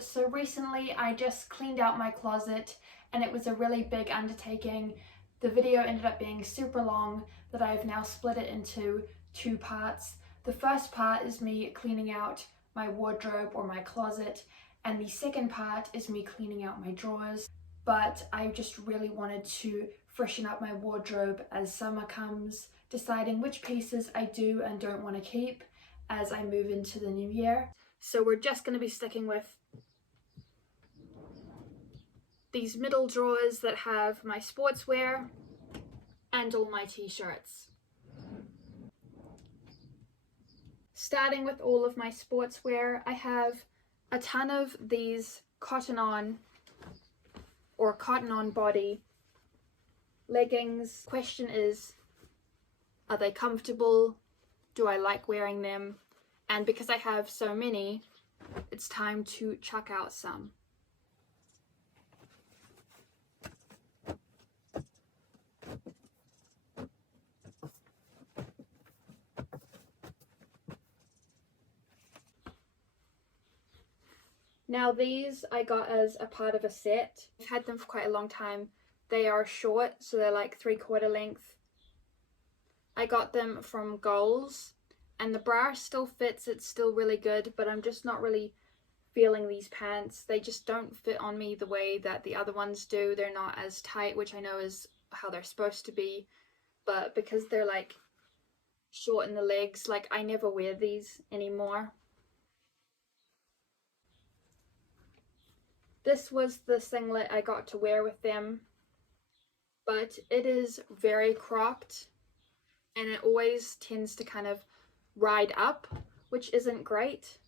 So recently I just cleaned out my closet and it was a really big undertaking. The video ended up being super long that I've now split it into two parts. The first part is me cleaning out my wardrobe or my closet, and the second part is me cleaning out my drawers. But I just really wanted to freshen up my wardrobe as summer comes, deciding which pieces I do and don't want to keep as I move into the new year. So we're just going to be sticking with these middle drawers that have my sportswear and all my t-shirts. Starting with all of my sportswear, I have a ton of these cotton on or cotton on body leggings. Question is, are they comfortable? Do I like wearing them? And because I have so many, it's time to chuck out some. Now these I got as a part of a set. I've had them for quite a long time. They are short, so they're like 3/4 length. I got them from Goals, and the bra still fits, it's still really good, but I'm just not really feeling these pants. They just don't fit on me the way that the other ones do. They're not as tight, which I know is how they're supposed to be, but because they're like short in the legs, like I never wear these anymore. This was the singlet I got to wear with them, but it is very cropped and it always tends to kind of ride up, which isn't great.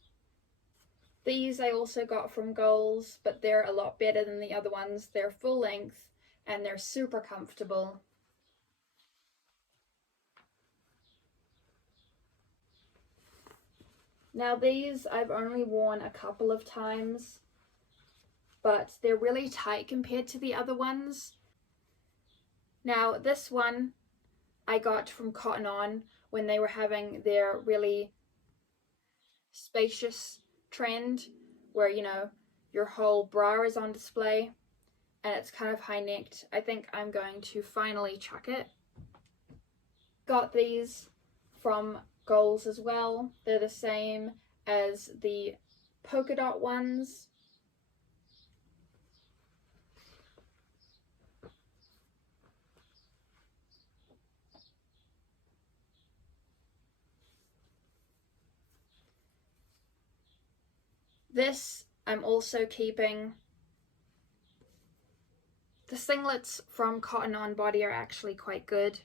These I also got from Goals, but they're a lot better than the other ones. They're full length and they're super comfortable. Now these I've only worn a couple of times, but they're really tight compared to the other ones. Now this one I got from Cotton On when they were having their really spacious trend where, you know, your whole bra is on display and it's kind of high necked. I think I'm going to finally chuck it. Got these from Goals as well. They're the same as the polka dot ones. This I'm also keeping. The singlets from Cotton On Body are actually quite good.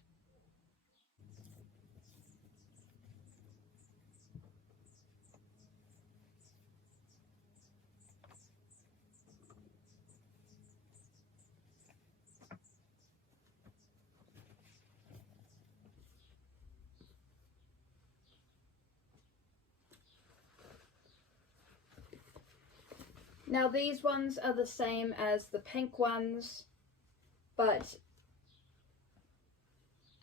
Now these ones are the same as the pink ones, but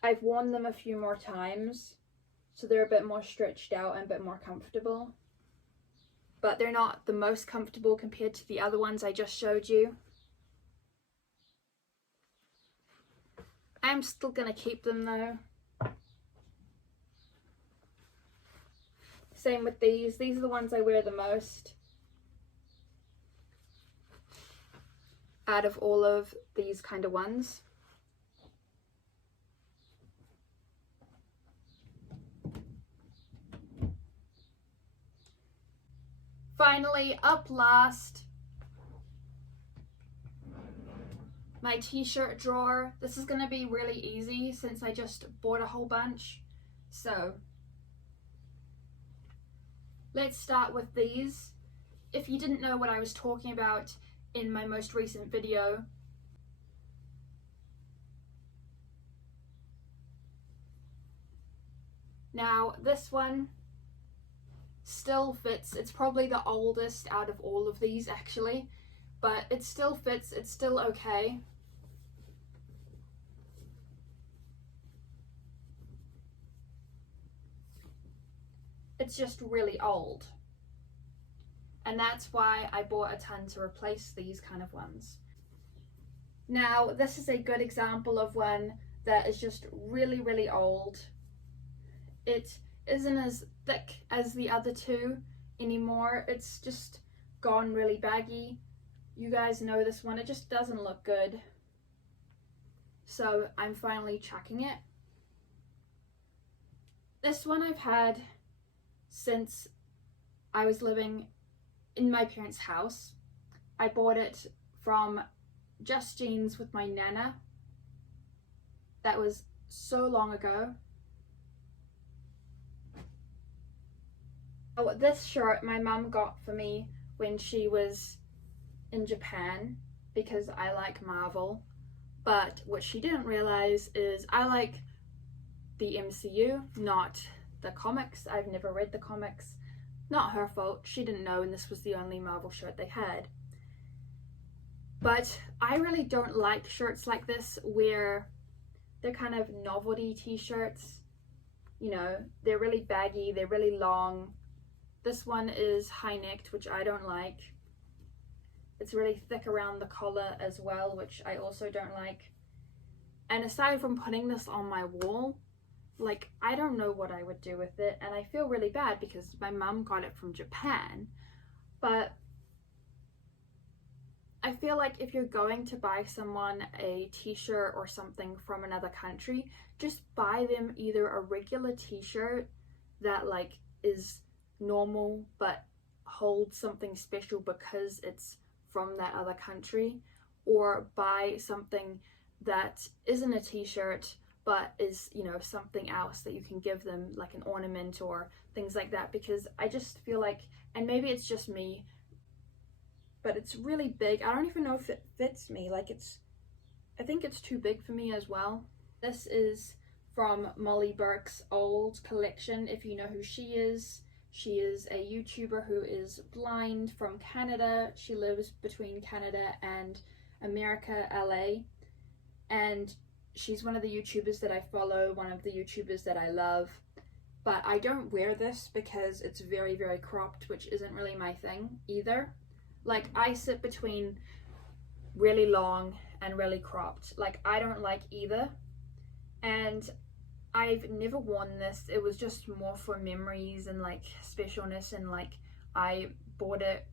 I've worn them a few more times, so they're a bit more stretched out and a bit more comfortable. But they're not the most comfortable compared to the other ones I just showed you. I'm still gonna keep them though. Same with these. These are the ones I wear the most out of all of these kind of ones. Finally, up last, my t-shirt drawer. This is gonna be really easy since I just bought a whole bunch. So let's start with these. If you didn't know what I was talking about in my most recent video, now this one still fits. It's probably the oldest out of all of these actually, but it still fits. It's still okay. It's just really old. and that's why I bought a ton to replace these kind of ones. Now this is a good example of one that is just really old. It isn't as thick as the other two anymore. It's just gone really baggy. You guys know this one, it just doesn't look good. So I'm finally chucking it. This one I've had since I was living in my parents' house. I bought it from Just Jeans with my nana. That was so long ago. Oh, this shirt my mum got for me when she was in Japan because I like Marvel. But what she didn't realize is I like the MCU, not the comics. I've never read the comics. Not her fault. She didn't know, and this was the only Marvel shirt they had. But I really don't like shirts like this where they're kind of novelty t-shirts. You know, they're really baggy, they're really long. This one is high-necked, which I don't like. It's really thick around the collar as well, which I also don't like. And aside from putting this on my wall, like, I don't know what I would do with it, and I feel really bad because my mum got it from Japan. But I feel like if you're going to buy someone a t-shirt or something from another country, just buy them either a regular t-shirt that like is normal but holds something special because it's from that other country, or buy something that isn't a t-shirt but is, you know, something else that you can give them, like an ornament or things like that, because I just feel like, and maybe it's just me, but it's really big. I don't even know if it fits me. Like, I think it's too big for me as well. This is from Molly Burke's old collection, if you know who she is. She is a YouTuber who is blind from Canada. She lives between Canada and America, LA. And she's one of the YouTubers that I follow, one of the YouTubers that I love. But I don't wear this because it's very cropped, which isn't really my thing either. Like, I sit between really long and really cropped. Like, I don't like either. And I've never worn this. It was just more for memories and like specialness, and like I bought it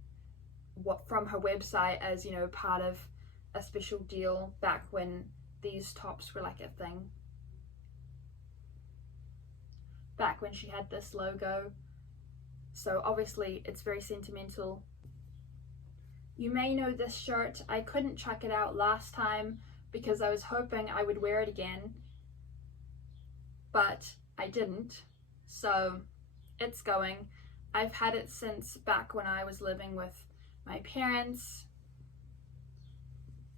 from her website as, you know, part of a special deal back when these tops were like a thing. Back when she had this logo. So obviously it's very sentimental. You may know this shirt. I couldn't chuck it out last time because I was hoping I would wear it again, but I didn't. So it's going. I've had it since back when I was living with my parents.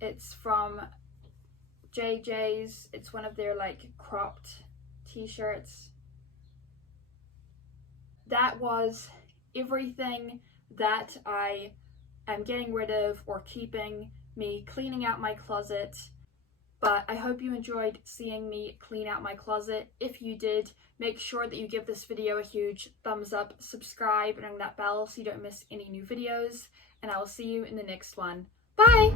It's from JJ's. It's one of their like cropped t-shirts. That was everything that I am getting rid of or keeping, me cleaning out my closet. But I hope you enjoyed seeing me clean out my closet. If you did, make sure that you give this video a huge thumbs up, subscribe, and ring that bell so you don't miss any new videos. And I will see you in the next one. Bye!